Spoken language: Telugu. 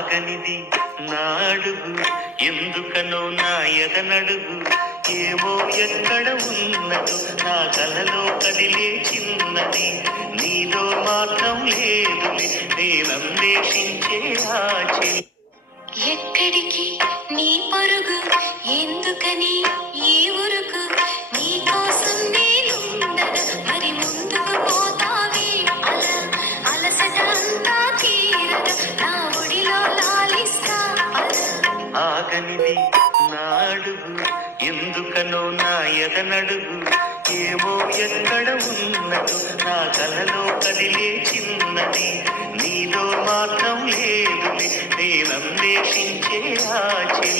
ఆగనిది నా అడుగు ఎందుకనో నా ఎదనడుగు ఏమో ఎక్కడ ఉన్నదో నా కలలో కదిలే చిన్నది నీలో మాత్రం లేదులే నేనన్వేషించే ఆచి ఎక్కడికి నీ పరుగు ఎందుకని ఈ ఉరుకు నీ కోసం నేనుండగా మరి ముందుకు పోతావే అలా అలసట అంతా తీరగా నా ఒడిలో లాలిస్తా అలా ఆగనిది నా అడుగు ఎందుకనో నా ఎదనడుగు ఏమో ఎక్కడ ఉన్నదో నా కలలో కదిలే చిన్నది నీలో మాత్రం లేదులే నేనన్వేషించే ఆచి